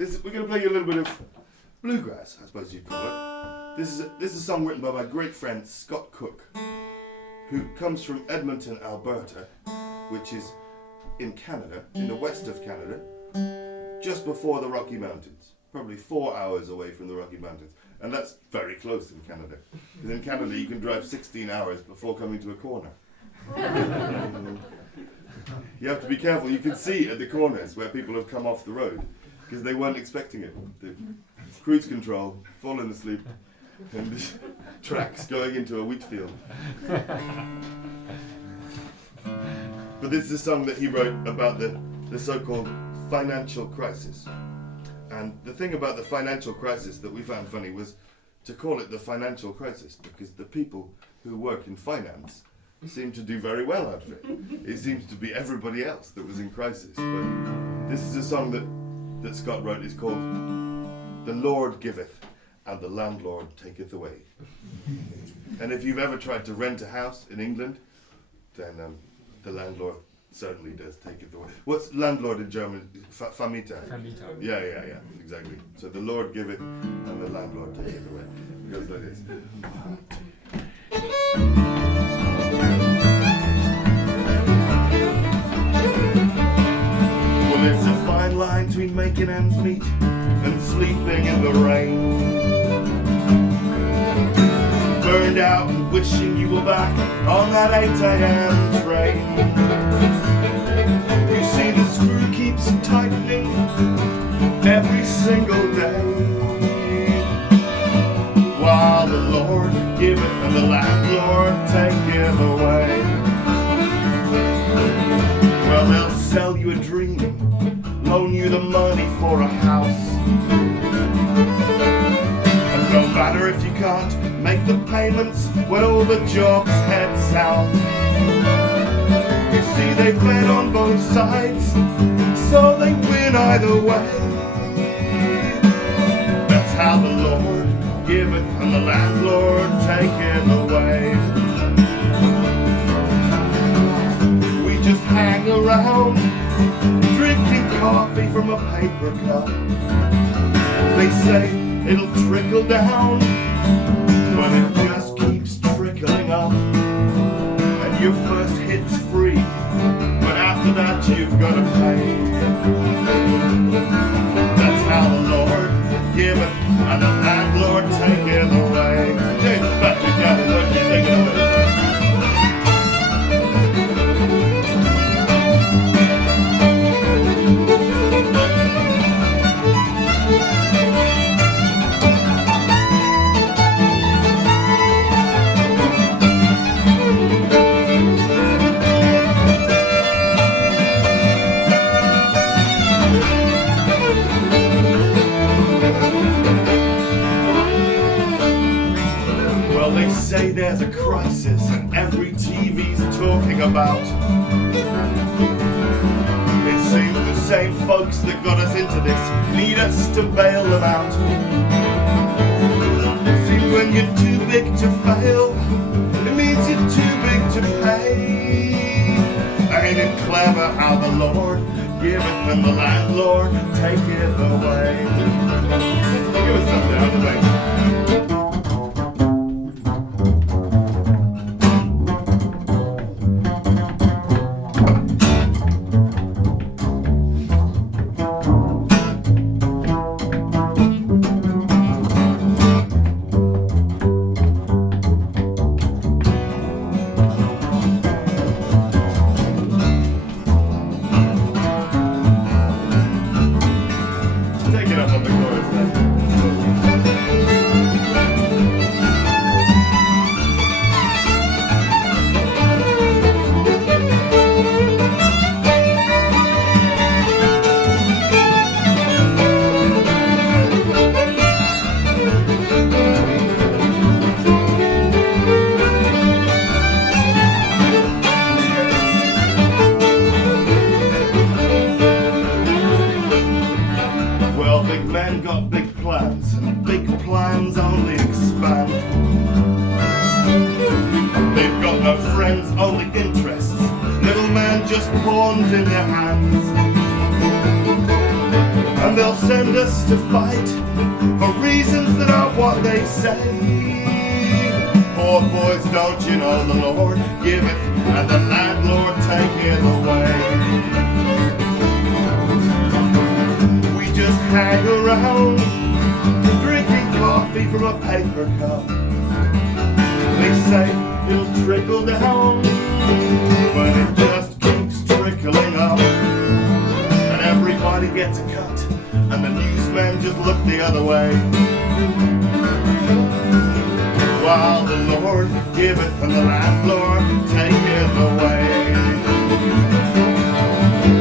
we're going to play you a little bit of bluegrass, I suppose you'd call it. This is a song written by my great friend Scott Cook, who comes from Edmonton, Alberta, which is in Canada, in the west of Canada, just before the Rocky Mountains, probably 4 hours away from the Rocky Mountains. And that's very close in Canada. Because in Canada you can drive 16 hours before coming to a corner. You have to be careful. You can see at the corners where people have come off the road because they weren't expecting it. The cruise control, falling asleep, and the tracks going into a wheat field. But this is a song that he wrote about the so-called financial crisis. And the thing about the financial crisis that we found funny was to call it the financial crisis because the people who work in finance seem to do very well out of it. It seems to be everybody else that was in crisis. But this is a song that Scott wrote. It's called The Lord Giveth and the Landlord Taketh Away. And if you've ever tried to rent a house in England, then the landlord certainly does take it away. What's landlord in German? Vermieter. Vermieter. Yeah, exactly. So the Lord giveth and the landlord taketh away. It goes like this. Well, it's a fine line between making ends meet and sleeping in the rain. Burned out and wishing you were back on that 8 a.m. train. You see the screw keeps tightening every single day, while the Lord giveth and the landlord taketh away. Well, they'll sell you a dream, loan you the money for a house, and no matter if you can't make the payments when all the jobs head south. You see they bet on both sides, so they win either way. That's how the Lord giveth and the landlord taketh away. We just hang around, drinking coffee from a paper cup. They say it'll trickle down, but it just keeps trickling up. And your first hit's free, but after that you've got to pay. That's how the Lord giveth and the landlord taketh away. James Patrick, Gavin, what do you think of it? Say there's a crisis and every TV's talking about. It seems the same folks that got us into this need us to bail them out. See, when you're too big to fail, it means you're too big to pay. Ain't it clever how the Lord giveth and the landlord taketh away? Give us something out of the way. and they'll send us to fight for reasons that are what they say. Poor boys, don't you know the Lord giveth and the landlord taketh away. We just hang around drinking coffee from a paper cup. They say it'll trickle down, but it just keeps trickling up. And everybody gets a cut, and the newsmen just look the other way. While the Lord giveth and the landlord taketh away.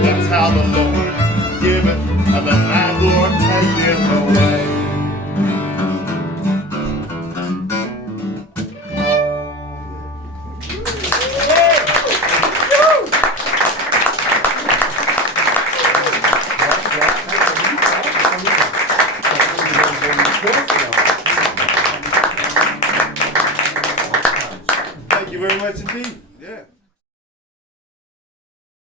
That's how the Lord giveth and the landlord taketh away. Thank you very much indeed. Yeah.